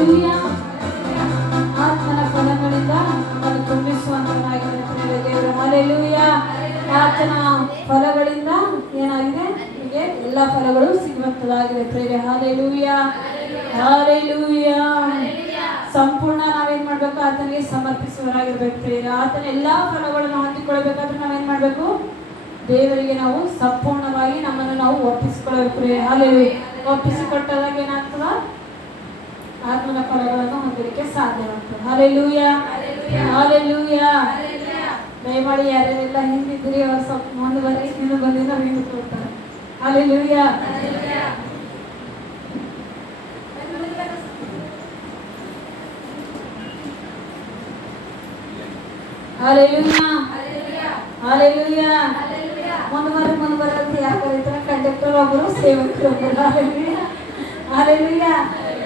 Hallelujah. ಆತ್ಮನ ಫಲಗಳಿಂದ ನಮ್ಮನ್ನು ತುಂಬಿಸುವಂತನಾಗಿರುತ್ತದೆ ದೇವರು. ಹಲ್ಲೆಲೂಯಾ. ಆತನ ಫಲಗಳಿಂದ ಏನಾಗಿದೆ, ನಿಮಗೆ ಎಲ್ಲ ಫಲಗಳು ಸಿಗುವಂತದಾಗಿದೆ ಪ್ರೇರೆ. Hallelujah, hallelujah. ಸಂಪೂರ್ಣ ನಾವೇನ್ ಮಾಡ್ಬೇಕು, ಆತನಿಗೆ ಸಮರ್ಪಿಸುವರಾಗಿರ್ಬೇಕು ಪ್ರೇರೆ. ಆತನ ಎಲ್ಲಾ ಫಲಗಳನ್ನು ಹೊಂದಿಕೊಳ್ಬೇಕಾದ್ರೆ ನಾವೇನ್ ಮಾಡ್ಬೇಕು, ದೇವರಿಗೆ ನಾವು ಸಂಪೂರ್ಣವಾಗಿ ನಮ್ಮನ್ನು ನಾವು ಒಪ್ಪಿಸಿಕೊಳ್ಳಬೇಕು ಪ್ರೇರೆ. ಹಲ್ಲೆಲೂಯಾ. ಒಪ್ಪಿಸಿಕೊಟ್ಟಾಗ ಏನಾಗ್ತದ, ಆತ್ಮನ ಫಲಗಳನ್ನು ಹೊಂದಲಿಕ್ಕೆ ಸಾಧ್ಯವಾಗ್ತದೆ. Hallelujah, hallelujah. ದಯಮಾಡಿ ಯಾರೆಲ್ಲ ಹಿಂದಿದ್ರಿ ಅವ್ರು ಸ್ವಲ್ಪ ಮುಂದೆ ಬರ್ರಿ, ಇನ್ನು ಬಂದಿನ ಹಿಂದೆ ಕೊಡ್ತಾರೆ. ಹಲ್ಲೆಲೂಯಾ. Hallelujah, hallelujah. ಮುಂದೆ ಬರೋದು ಯಾರು ಕರೀತಾರೆ, ಕಂಡಕ್ಟರ್ ಒಬ್ಬರು, ಸೇವಕರು ಒಬ್ಬರು. Hallelujah, hallelujah.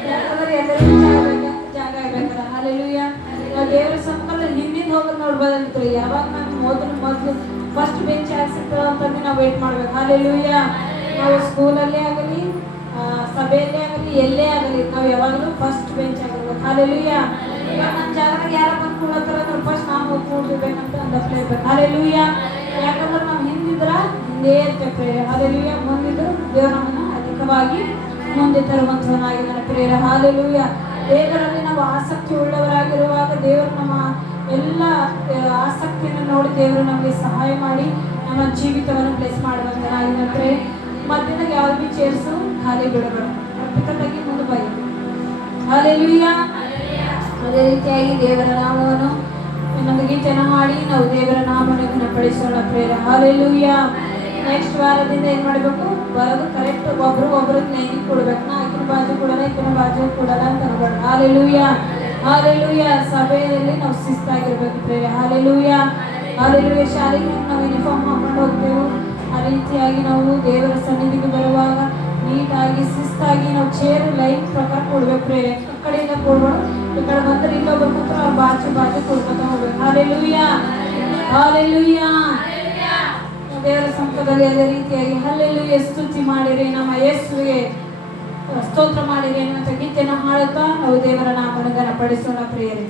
ಯಾಕಂದ್ರೆ ಎಲ್ಲರಿಗೂ ಜಾಗ ಆಗ್ಬೇಕಲ್ಲ. ಹಲ್ಲೆಲೂಯಾ. ದೇವರ ಸಮ್ಮುಖದಲ್ಲಿ ಹಿಂದಿನ ಹೋಗೋದು ನೋಡ್ಬೋದಂತ್ರಿ. ಯಾವಾಗ ನಾನು ಮೊದಲು ಫಸ್ಟ್ ಬೆಂಚ್ ಸಿಗ್ತದ ಅಂತಂದ್ರೆ ನಾವು ವೇಟ್ ಮಾಡ್ಬೇಕು. ಹಲ್ಲೆಲೂಯಾ. ನಾವು ಸ್ಕೂಲಲ್ಲೇ ಆಗಲಿ, ಸಭೆಯಲ್ಲೇ ಆಗಲಿ, ಎಲ್ಲೇ ಆಗಲಿ, ನಾವು ಯಾವಾಗಲೂ ಫಸ್ಟ್ ಬೆಂಚ್ ಆಗಿರ್ಬೇಕು. ಹಲ್ಲೆಲೂಯಾ. ಇವಾಗ ನನ್ನ ಜಾಗದಾಗ ಯಾರ ಬಂದು ಕೂಡತ್ತಾರ ಅಂದ್ರೆ ಫಸ್ಟ್ ನಾವು ಹೋಗಿ ಕೂಡ್ಬೇಕಂತ ಅಂದಪ್ಲೇ ಇರ್ಬೇಕು. ಹಲ್ಲೆಲೂಯಾ. ಯಾಕಂದ್ರೆ ನಾವು ಹಿಂದಿದ್ರ ಹಿಂದೇ ಇರ್ತೇವೆ. ಹಲ್ಲೆಲೂಯಾ. ಮುಂದಿದ್ರು ದೇವರು ನಮ್ಮನ್ನು ಅಧಿಕವಾಗಿ ಮುಂದೆ ತರುವಂತವನಾಗಿದ್ದಾನೆ ಪ್ರೇರ. ಹಲ್ಲೆಲೂಯಾ. ದೇವರಲ್ಲಿ ನಾವು ಆಸಕ್ತಿ ಉಳ್ಳವರಾಗಿರುವಾಗ ದೇವರು ನಮ್ಮ ಎಲ್ಲ ಆಸಕ್ತಿಯನ್ನು ನೋಡಿ ದೇವರು ನಮಗೆ ಸಹಾಯ ಮಾಡಿ ನಮ್ಮ ಜೀವಿತವನ್ನು ಬ್ಲೆಸ್ ಮಾಡುವಂತನಾಗಿದ್ದರೆ ಮಧ್ಯದಾಗ ಯಾವ್ದು ಬಿ ಚೇರ್ಸು ಖಾಲಿ ಬಿಡಬೇಡ, ಅರ್ಪಿತವಾಗಿ ಮುಂದೆ ಬೈ. ಹಲ್ಲೆಲೂಯಾ. ಅದೇ ರೀತಿಯಾಗಿ ದೇವರ ನಾಮವನ್ನು ನಮಗೆ ಗೀತೆಯನ್ನು ಹಾಡಿ ನಾವು ದೇವರ ನಾಮವನ್ನು ಗುಣಪಡಿಸೋಣ ಪ್ರೇರ. ಹಲ್ಲೆಲೂಯಾ. ನೆಕ್ಸ್ಟ್ ವಾರದಿಂದ ಏನ್ ಮಾಡ್ಬೇಕು, ಬರೋದು ಕರೆಕ್ಟ್ ಒಬ್ರು ನೇಗಿ ಕೊಡ್ಬೇಕು. ನಾ ಆಕಿನ ಬಾಜು ಕೊಡಲ್ಲ, ಈಕಿನ ಬಾಜು ಕೊಡಲ್ಲ ಅಂತ ಅನ್ಬೇಡ. Hallelujah, hallelujah. ಸಭೆಯಲ್ಲಿ ನಾವು ಶಿಸ್ತಾಗಿರ್ಬೇಕು ಪ್ರೇರೆ. Hallelujah, hallelujah. ಶಾಲೆಗೆ ನಾವು ಯೂನಿಫಾರ್ಮ್ ಹಾಕೊಂಡು ಹೋಗ್ತೇವೆ, ಆ ರೀತಿಯಾಗಿ ನಾವು ದೇವರ ಸನ್ನಿಧಿಗೆ ಬರುವಾಗ ನೀಟಾಗಿ ಶಿಸ್ತಾಗಿ ನಾವು ಚೇರ್ ಲೈನ್ ಪ್ರಕಾರ ಕೊಡ್ಬೇಕು ಪ್ರೇರೆ. ಆ ಕಡೆಯಿಂದ ಕೊಡ್ಬೇಡ, ಈ ಕಡೆ ಬಂದ್ರೆ ಇಲ್ಲೊಬ್ಬರು ಕೂತ್ರೆ ಅವ್ರು ಬಾಜು ಕೊಡ್ಕೊತ ಹೋಗ್ಬೇಕು. Hallelujah, hallelujah. ದೇವರ ಸಂಪದಲ್ಲಿ ಅದೇ ರೀತಿಯಾಗಿ ಹಲ್ಲೆಲೂಯಾ ಸ್ತುತಿ ಮಾಡಿರಿ, ನಮ್ಮ ಯೇಸುವಿಗೆ ಸ್ತೋತ್ರ ಮಾಡಿರಿ ಅನ್ನುವಂಥ ಗೀತೆಯನ್ನು ಹಾಡುತ್ತಾ ನಾವು ದೇವರ ನಾಮವನ್ನು ಘನಪಡಿಸೋಣ ಪ್ರಿಯರೇ.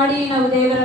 ಮಾಡಿ ನಾವು ದೇವರ